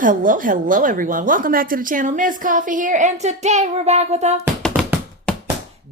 Hello, everyone. Welcome back to the channel. Miss Coffee here, and today we're back with a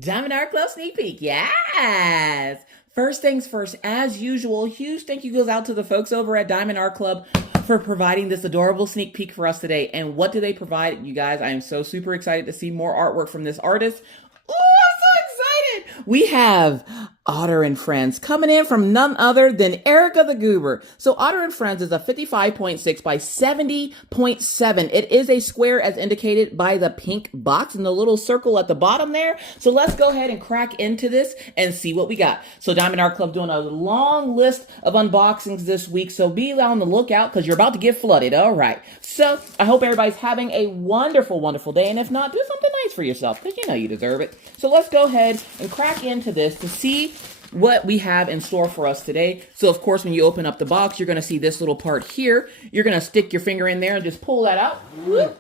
Diamond Art Club sneak peek. Yes! First things first, as usual, huge thank you goes out to the folks over at Diamond Art Club for providing this adorable sneak peek for us today. And what do they provide? You guys, I am so super excited to see more artwork from this artist. Oh, I'm so excited! We have Otter and Friends coming in from none other than Erica the Goober. So Otter and Friends is a 55.6 by 70.7. It is a square as indicated by the pink box and the little circle at the bottom there. So let's go ahead and crack into this and see what we got. So Diamond Art Club doing a long list of unboxings this week. So be on the lookout because you're about to get flooded. All right. So I hope everybody's having a wonderful, wonderful day. And if not, do something nice for yourself because you know you deserve it. So let's go ahead and crack into this to see what we have in store for us today. So of course, when you open up the box, you're going to see this little part here. You're going to stick your finger in there and just pull that out. Whoop.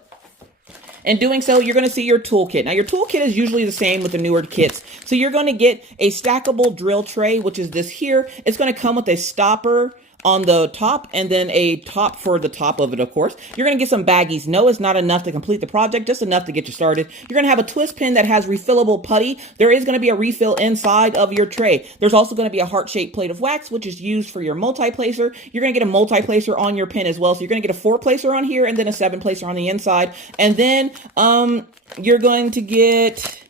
In doing so, you're going to see your toolkit. Now, your toolkit is usually the same with the newer kits. So you're going to get a stackable drill tray, which is this here. It's going to come with a stopper on the top and then a top for the top of it, of course. You're going to get some baggies. No, it's not enough to complete the project, just enough to get you started. You're going to have a twist pin that has refillable putty. There is going to be a refill inside of your tray. There's also going to be a heart-shaped plate of wax, which is used for your multi-placer. You're going to get a multi-placer on your pin as well. So you're going to get a 4-placer on here and then a 7-placer on the inside. And then you're going to get...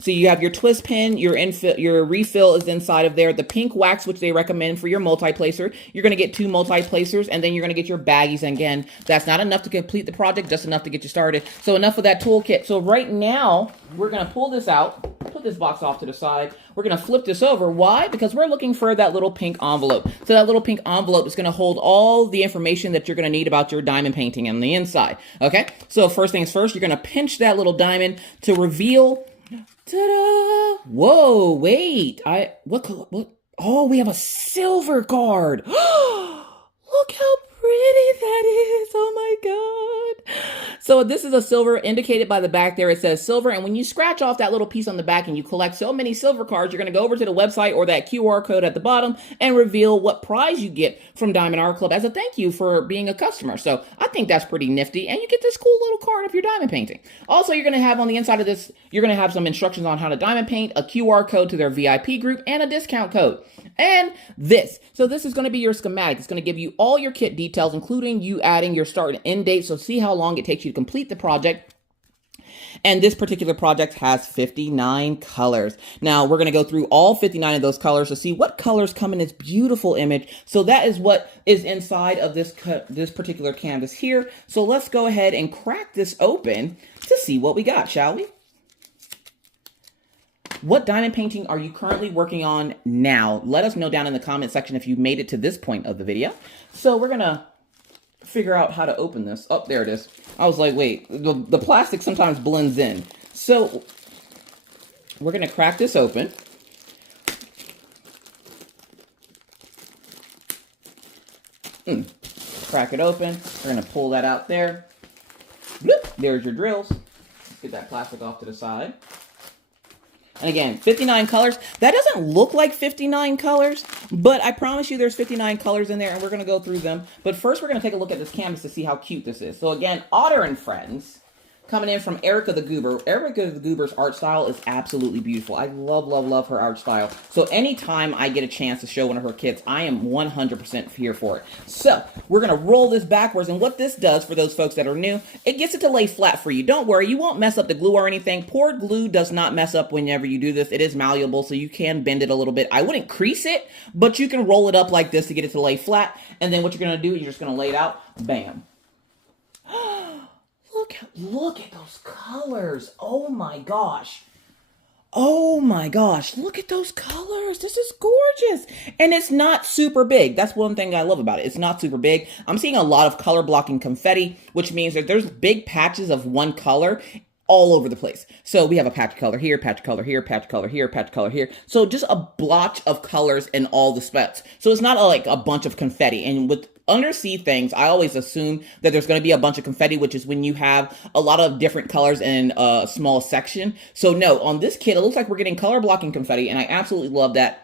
So you have your twist pin, your refill is inside of there. The pink wax, which they recommend for your multi-placer. You're going to get 2 multi-placers, and then you're going to get your baggies. And again, that's not enough to complete the project, just enough to get you started. So enough of that toolkit. So right now, we're going to pull this out, put this box off to the side. We're going to flip this over. Why? Because we're looking for that little pink envelope. So that little pink envelope is going to hold all the information that you're going to need about your diamond painting on the inside. Okay? So first things first, you're going to pinch that little diamond to reveal... Ta-da! Whoa, wait. What? Oh, we have a silver card. Look how pretty that is. Oh my God. So this is a silver indicated by the back there. It says silver. And when you scratch off that little piece on the back and you collect so many silver cards, you're going to go over to the website or that QR code at the bottom and reveal what prize you get from Diamond Art Club as a thank you for being a customer. So I think that's pretty nifty. And you get this cool little card of your diamond painting. Also, you're going to have on the inside of this, you're going to have some instructions on how to diamond paint, a QR code to their VIP group, and a discount code. And this. So this is going to be your schematic. It's going to give you all your kit details, including you adding your start and end date. So see how long it takes you to complete the project. And this particular project has 59 colors. Now we're going to go through all 59 of those colors to see what colors come in this beautiful image. So that is what is inside of this particular canvas here. So let's go ahead and crack this open to see what we got, shall we? What diamond painting are you currently working on now? Let us know down in the comment section if you made it to this point of the video. So we're going to figure out how to open this. Oh, there it is. I was like, wait, the plastic sometimes blends in. So we're going to crack this open. Crack it open. We're going to pull that out there. Bloop, there's your drills. Let's get that plastic off to the side. And again, 59 colors. That doesn't look like 59 colors, but I promise you there's 59 colors in there, and we're going to go through them. But first, we're going to take a look at this canvas to see how cute this is. So again, Otter and Friends, coming in from Erica the Goober. Erica the Goober's art style is absolutely beautiful. I love, love, love her art style. So anytime I get a chance to show one of her kits, I am 100% here for it. So we're going to roll this backwards. And what this does for those folks that are new, it gets it to lay flat for you. Don't worry, you won't mess up the glue or anything. Poured glue does not mess up whenever you do this. It is malleable, so you can bend it a little bit. I wouldn't crease it, but you can roll it up like this to get it to lay flat. And then what you're going to do is you're just going to lay it out. Bam. Look at those colors. Oh my gosh. Oh my gosh. Look at those colors. This is gorgeous. And it's not super big. That's one thing I love about it. It's not super big. I'm seeing a lot of color blocking confetti, which means that there's big patches of one color all over the place. So we have a patch of color here, patch of color here, patch of color here, patch of color here. So just a blotch of colors in all the spots. So it's not like a bunch of confetti. And with undersea things, I always assume that there's going to be a bunch of confetti, which is when you have a lot of different colors in a small section. So no, on this kit, it looks like we're getting color blocking confetti, and I absolutely love that.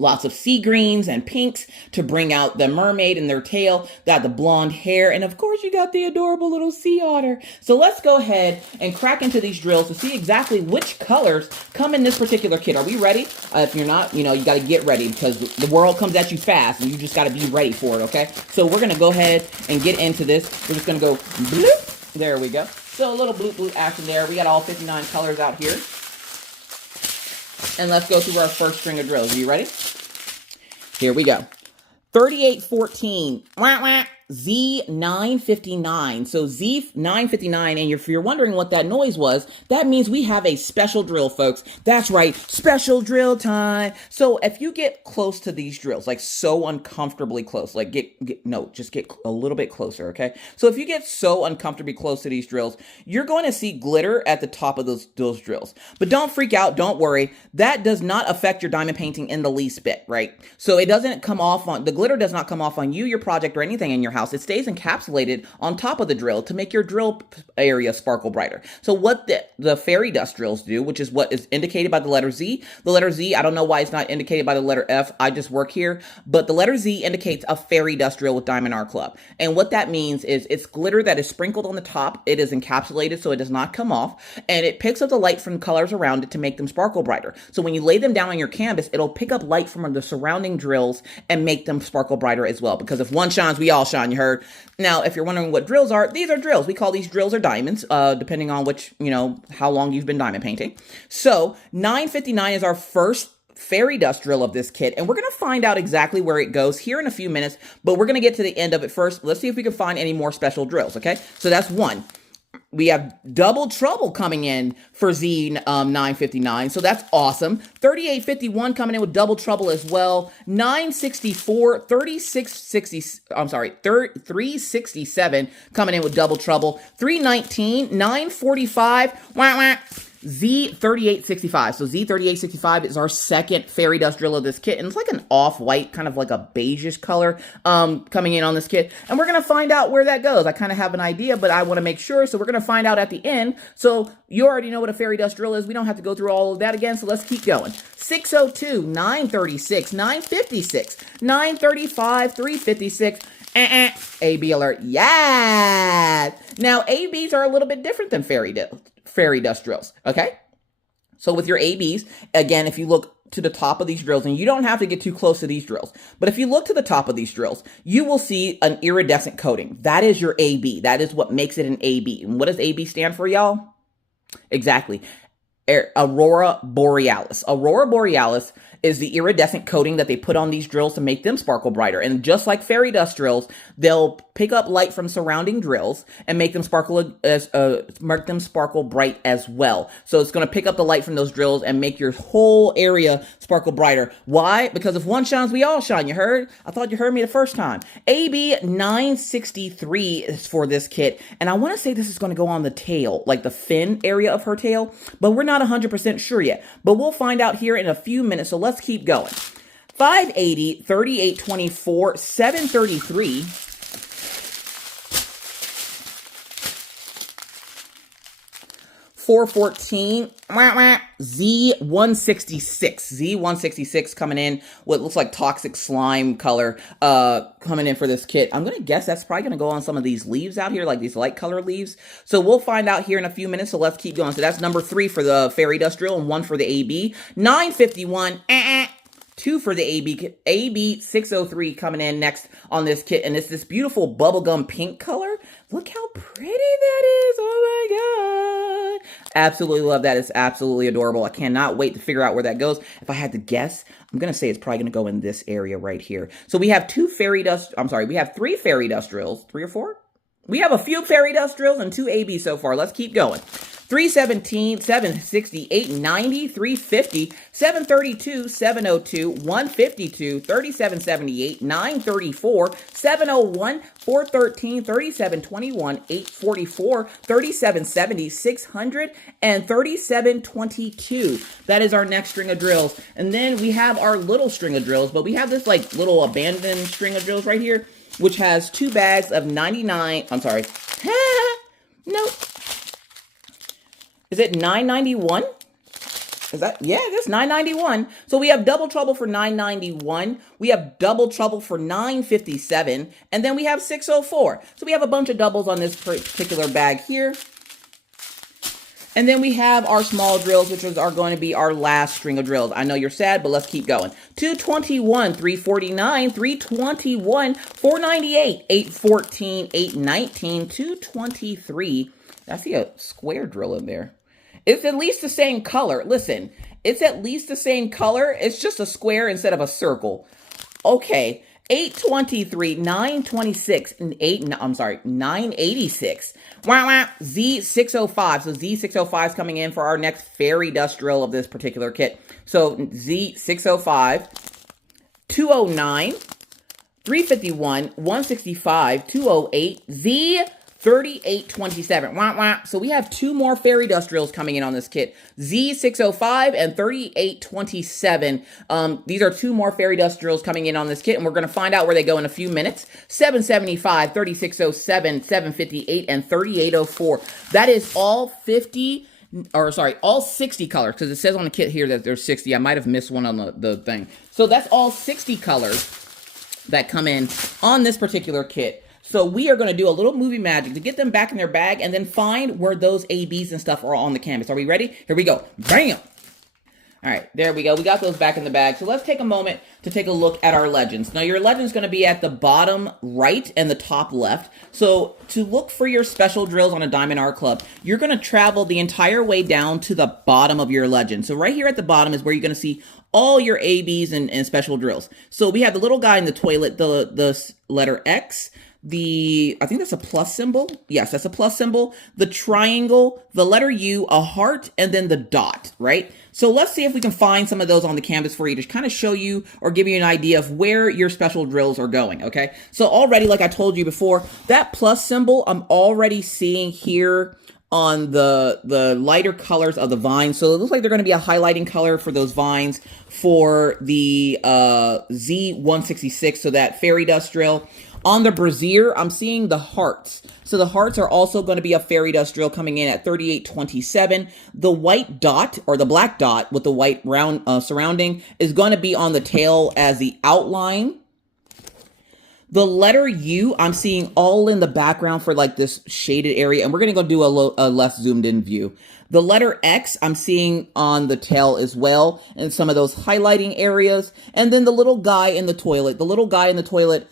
lots of sea greens and pinks to bring out the mermaid and their tail. Got the blonde hair. And of course, you got the adorable little sea otter. So let's go ahead and crack into these drills to see exactly which colors come in this particular kit. Are we ready? If you're not, you got to get ready because the world comes at you fast and you just got to be ready for it, okay? So we're going to go ahead and get into this. We're just going to go bloop. There we go. So a little bloop bloop action there. We got all 59 colors out here. And let's go through our first string of drills. Are you ready? Here we go. 3814. Wah, wah. Z959. So Z959, and if you're wondering what that noise was, that means we have a special drill, folks. That's right, special drill time. So if you get close to these drills, like so uncomfortably close, like just get a little bit closer, okay? So if you get so uncomfortably close to these drills, you're going to see glitter at the top of those drills. But don't freak out, don't worry. That does not affect your diamond painting in the least bit, right? So it doesn't come off on, the glitter does not come off on you, your project, or anything in your house. It stays encapsulated on top of the drill to make your drill area sparkle brighter. So what the fairy dust drills do, which is what is indicated by the letter Z. The letter Z, I don't know why it's not indicated by the letter F. I just work here. But the letter Z indicates a fairy dust drill with Diamond Art Club. And what that means is it's glitter that is sprinkled on the top. It is encapsulated so it does not come off. And it picks up the light from colors around it to make them sparkle brighter. So when you lay them down on your canvas, it'll pick up light from the surrounding drills and make them sparkle brighter as well. Because if one shines, we all shine, you heard. Now, if you're wondering what drills are, these are drills. We call these drills or diamonds, depending on which, how long you've been diamond painting. So 959 is our first fairy dust drill of this kit, and we're going to find out exactly where it goes here in a few minutes, but we're going to get to the end of it first. Let's see if we can find any more special drills, okay? So that's one. We have Double Trouble coming in for Z959, so that's awesome. 3851 coming in with Double Trouble as well. 964, 367 coming in with Double Trouble. 319, 945, wah, wah. Z3865. So Z3865 is our second fairy dust drill of this kit. And it's like an off-white, kind of like a beigeish color coming in on this kit. And we're going to find out where that goes. I kind of have an idea, but I want to make sure. So we're going to find out at the end. So you already know what a fairy dust drill is. We don't have to go through all of that again. So let's keep going. 602, 936, 956, 935, 356. AB alert. Yeah. Now, ABs are a little bit different than fairy dust drills, okay? So with your ABs, again, if you look to the top of these drills, and you don't have to get too close to these drills, but if you look to the top of these drills, you will see an iridescent coating. That is your AB. That is what makes it an AB. And what does AB stand for, y'all? Exactly. Aurora Borealis. Aurora Borealis is the iridescent coating that they put on these drills to make them sparkle brighter. And just like fairy dust drills, they'll pick up light from surrounding drills and make them sparkle bright as well. So it's going to pick up the light from those drills and make your whole area sparkle brighter. Why? Because if one shines, we all shine. You heard? I thought you heard me the first time. AB 963 is for this kit. And I want to say this is going to go on the tail, like the fin area of her tail, but we're not 100% sure yet. But we'll find out here in a few minutes. So let's keep going. 580, 3824, 733. 414, Z166. Z166 coming in what looks like toxic slime color coming in for this kit. I'm going to guess that's probably going to go on some of these leaves out here, like these light color leaves. So we'll find out here in a few minutes. So let's keep going. So that's number 3 for the fairy dust drill and 1 for the AB. 951, 2 for the AB. AB 603 coming in next on this kit. And it's this beautiful bubblegum pink color. Look how pretty that is. Oh my God. Absolutely love that. It's absolutely adorable. I cannot wait to figure out where that goes. If I had to guess, I'm going to say it's probably going to go in this area right here. So we have we have 3 fairy dust drills. 3 or 4? We have a few fairy dust drills and 2 ABs so far. Let's keep going. 317, 760, 890, 350, 732, 702, 152, 3778, 934, 701, 413, 3721, 844, 3770, 600, and 3722. That is our next string of drills. And then we have our little string of drills, but we have this like little abandoned string of drills right here, which has 2 bags of 99. I'm sorry. Nope. Is it 991? Is that, yeah, that's $9.91. So we have double trouble for $9.91. We have double trouble for $9.57. And then we have $6.04. So we have a bunch of doubles on this particular bag here. And then we have our small drills, which are going to be our last string of drills. I know you're sad, but let's keep going. 221, 349, 321, 498, 814, 819, 223. I see a square drill in there. It's at least the same color. Listen, it's at least the same color. It's just a square instead of a circle. Okay. 823, 926, and 986. Wow, wow. Z605. So Z605 is coming in for our next fairy dust drill of this particular kit. So Z605, 209, 351, 165, 208, Z3827. Wah, wah. So we have two more fairy dust drills coming in on this kit. Z605 and 3827. These are two more fairy dust drills coming in on this kit, and we're going to find out where they go in a few minutes. 775, 3607, 758, and 3804. That is all 50, or sorry, all 60 colors, because it says on the kit here that there's 60. I might have missed one on the thing. So that's all 60 colors that come in on this particular kit. So we are going to do a little movie magic to get them back in their bag and then find where those ABs and stuff are on the canvas. Are we ready? Here we go. Bam! All right, there we go. We got those back in the bag. So let's take a moment to take a look at our legends. Now, your legend's going to be at the bottom right and the top left. So to look for your special drills on a Diamond Art Club, you're going to travel the entire way down to the bottom of your legend. So right here at the bottom is where you're going to see all your ABs and special drills. So we have the little guy in the toilet, the letter X, I think that's a plus symbol. Yes, that's a plus symbol. The triangle, the letter U, a heart, and then the dot, right? So let's see if we can find some of those on the canvas for you to kind of show you or give you an idea of where your special drills are going, okay? So already, like I told you before, that plus symbol I'm already seeing here on the lighter colors of the vines. So it looks like they're going to be a highlighting color for those vines for the Z166, so that fairy dust drill. On the brassiere, I'm seeing the hearts. So the hearts are also going to be a fairy dust drill coming in at 3827. The white dot, or the black dot with the white round surrounding, is going to be on the tail as the outline. The letter U, I'm seeing all in the background for like this shaded area, and we're going to go do a less zoomed in view. The letter X, I'm seeing on the tail as well, and some of those highlighting areas. And then the little guy in the toilet. The little guy in the toilet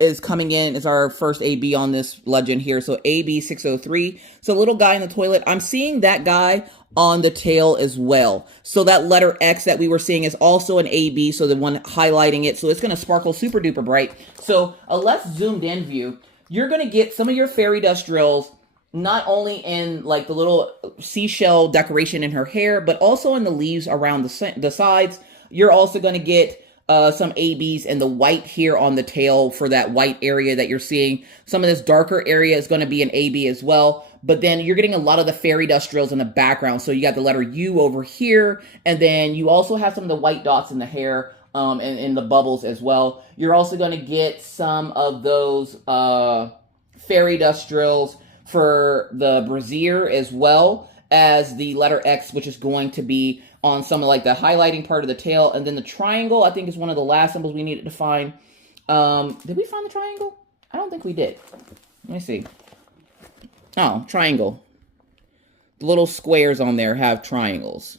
is coming in as our first AB on this legend here. So AB 603. So little guy in the toilet, I'm seeing that guy on the tail as well. So that letter X that we were seeing is also an AB, so the one highlighting it. So it's going to sparkle super duper bright. So a less zoomed in view, you're going to get some of your fairy dust drills not only in like the little seashell decoration in her hair, but also in the leaves around the sides. You're also going to get some ABs and the white here on the tail for that white area that you're seeing. Some of this darker area is going to be an AB as well. But then you're getting a lot of the fairy dust drills in the background. So you got the letter U over here. And then you also have some of the white dots in the hair and in the bubbles as well. You're also going to get some of those fairy dust drills for the brassiere as well as the letter X, which is going to be on some of like the highlighting part of the tail. And then the triangle, I think, is one of the last symbols we needed to find. Did we find the triangle? I don't think we did. Let me see. Oh, triangle. The little squares on there have triangles.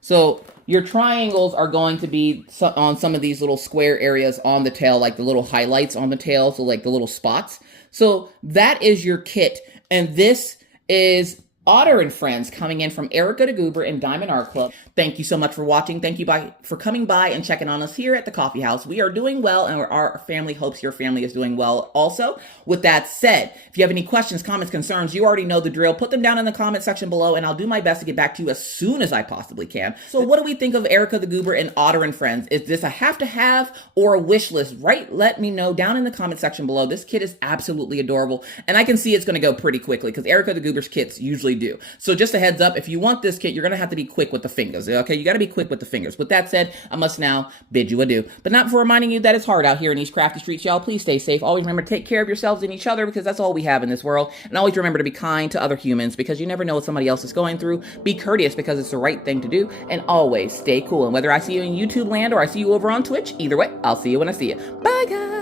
So your triangles are going to be on some of these little square areas on the tail, like the little highlights on the tail, so like the little spots. So that is your kit. And this is Otter and Friends coming in from Erica de Goober and Diamond Art Club. Thank you so much for watching. Thank you for coming by and checking on us here at the coffee house. We are doing well, and our family hopes your family is doing well also. With that said, if you have any questions, comments, concerns, you already know the drill. Put them down in the comment section below, and I'll do my best to get back to you as soon as I possibly can. So what do we think of Erica de Goober and Otter and Friends? Is this a have-to-have or a wish list? Right? Let me know down in the comment section below. This kit is absolutely adorable, and I can see it's going to go pretty quickly because Erica de Goober's kits usually do. So just a heads up, if you want this kit, you're going to have to be quick with the fingers, okay? You got to be quick with the fingers. With that said, I must now bid you adieu. But not for reminding you that it's hard out here in these crafty streets, y'all. Please stay safe. Always remember to take care of yourselves and each other, because that's all we have in this world. And always remember to be kind to other humans, because you never know what somebody else is going through. Be courteous, because it's the right thing to do. And always stay cool. And whether I see you in YouTube land or I see you over on Twitch, either way, I'll see you when I see you. Bye, guys.